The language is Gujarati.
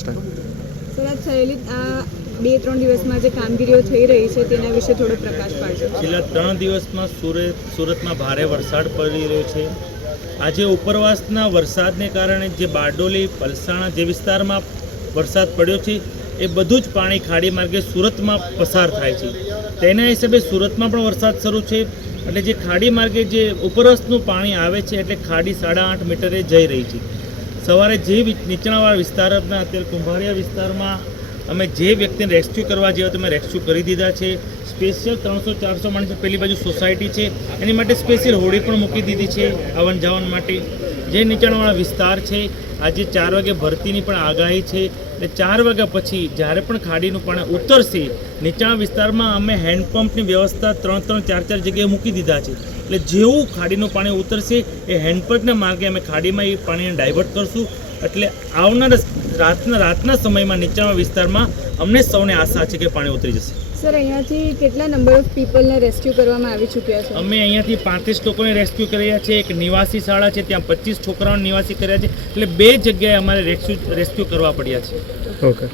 સર, આ થયેલી આ 2-3 દિવસમાં જે કામગીરીઓ થઈ રહી છે તેના વિશે થોડો પ્રકાશ પાડજો. છેલ્લા 3 દિવસમાં સુરતમાં ભારે વરસાદ પડી રહ્યો છે. આજે ઉપરવાસના વરસાદને કારણે જે બારડોલી પલસાણા જે વિસ્તારમાં વરસાદ પડ્યો છે એ બધું જ પાણી ખાડી માર્ગે સુરતમાં પસાર થાય છે. તેના હિસાબે સુરતમાં પણ વરસાદ શરૂ છે. એટલે જે ખાડી માર્ગે જે ઉપરવાસનું પાણી આવે છે એટલે ખાડી 8.5 મીટરે જઈ રહી છે. સવારે જે નીચાણવાળા વિસ્તારના અત્યારે કુંભારિયા વિસ્તારમાં અમે જે વ્યક્તિને રેસ્ક્યુ કરવા જેવા તમે રેસ્ક્યુ કરી દીધા છે. સ્પેશિયલ 300-400 માણસ પેલી બાજુ સોસાયટી છે એની માટે સ્પેશિયલ હોડી પણ મૂકી દીધી છે આવન જાવન માટે. જે નીચાણવાળા વિસ્તાર છે આજે 4 વાગે ભરતીની પણ આગાહી છે. એટલે 4 વાગ્યા પછી જ્યારે પણ ખાડીનું પાણી ઉતરશે નીચાણ વિસ્તારમાં અમે હેન્ડપંપની વ્યવસ્થા 3-4 જગ્યાએ મૂકી દીધા છે. એટલે જેવું ખાડીનું પાણી ઉતરશે એ હેન્ડપંપના માર્ગે અમે ખાડીમાં એ પાણીને ડાયવર્ટ કરશું. એટલે આવનારા રાતના સમયમાં નીચાણવાળા વિસ્તારમાં અમને સૌને આશા છે કે પાણી ઉતરી જશે. સર, અહીંયાથી કેટલા નંબર ઓફ પીપલને રેસ્ક્યુ કરવામાં આવી ચૂક્યા છે? અમે અહીંયાથી 35 લોકોને રેસ્ક્યુ કર્યા છે. એક નિવાસી શાળા છે ત્યાં 25 છોકરાઓને નિવાસી કર્યા છે. એટલે 2 જગ્યાએ અમારે રેસ્ક્યુ કરવા પડ્યા છે. ઓકે.